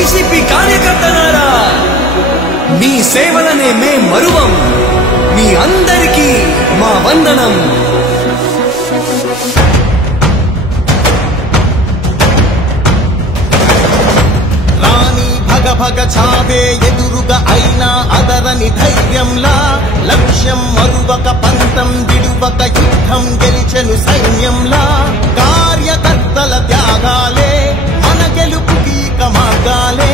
YCP కార్యకర్తలారా, మీ సేవలనే మే మరువం. మీ అందరికీ మా వందనం. భగ చావే ఎదురుగా అయినా అదరని ధైర్యంలా, లక్ష్యం మరువక పంతం విడువక యుద్ధం గెలిచెను సైన్యంలా. కార్యకర్తల త్యాగాలే మన గెలుపుకి ఇక మార్గాలే.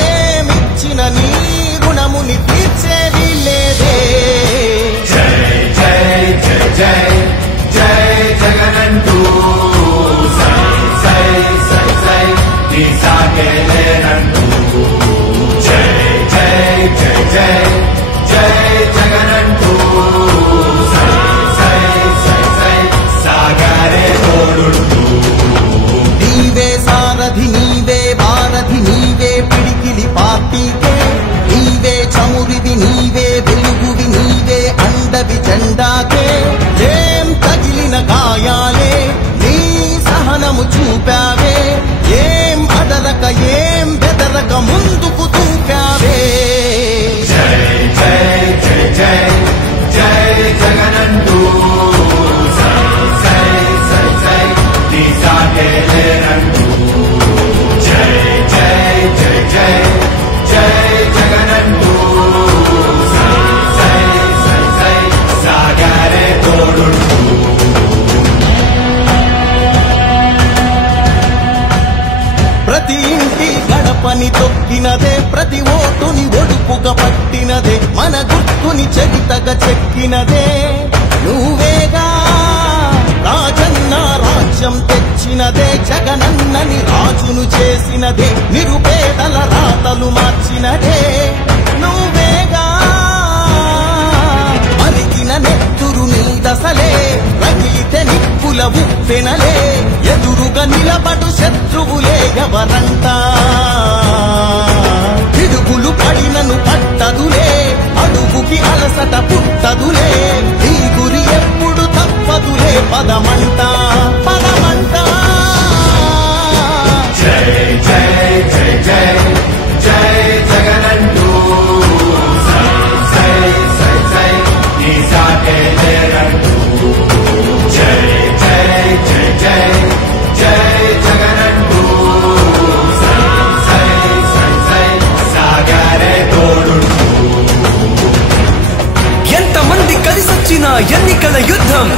ఏమిచ్చిన నీ రుణముని తీర్చేది లేదే. జై జై జై జై జై జగనంటూ సై సై సై సై నీ సాగే లేనంటూ. జై జై జై జై జై జగనంటూ సై సై సై సై సాగరే తోడుంటూ. నీవే సారథి నీవే వారధి నీవే పిడికిలి పార్టీకే. నీవే చమురివి నీవే వెలుగువి నీవే అండవి జెండాకే. ఏం తగిలిన గాయాలే నీ సహనము చూపావే. ఏం అదరక ఏం బెదరక ముందుకు దూకావే. జై జై జై జై జై జగనంటూ సై సై సై సై నీ సాగే లేనంటూ. జై జై జై జై జై జగనంటూ సై సై సై సై సాగరే తోడుంటూ. ప్రతి ఇంటి గడపని తొక్కినదే, ప్రతి ఓటుని ఒడుపుగా పట్టినదే, మన గుర్తుని చరితగా చెక్కినదే నువ్వేగా. రాజన్న రాజ్యం తెచ్చినదే, జగనన్నని రాజును చేసినదే, నిరుపేదల రాతలు మార్చినదే నువ్వేగా. మరిగిన నెత్తురు నీ దశలే, రగిలితే నిప్పుల ఉప్పెనలే. ఎదురుగా నిలబడు శత్రువులే ఎవరంట. పిడుగులు పడినను పట్టదులే, అడుగుకి అలసట పుట్టదులే. ఈ గురి ఎప్పుడు తప్పదులే, పదమంట పదమంట. జై జై జై జై జై జగనంటూ సై సై సై సై నీ సాగే లేనంటూ. జై జై జై జై జై జగనంటూ సై సై సై సై సాగరే తోడుంటూ. ఎంతమంది కలిసొచ్చిన ఎన్నికల యుద్ధం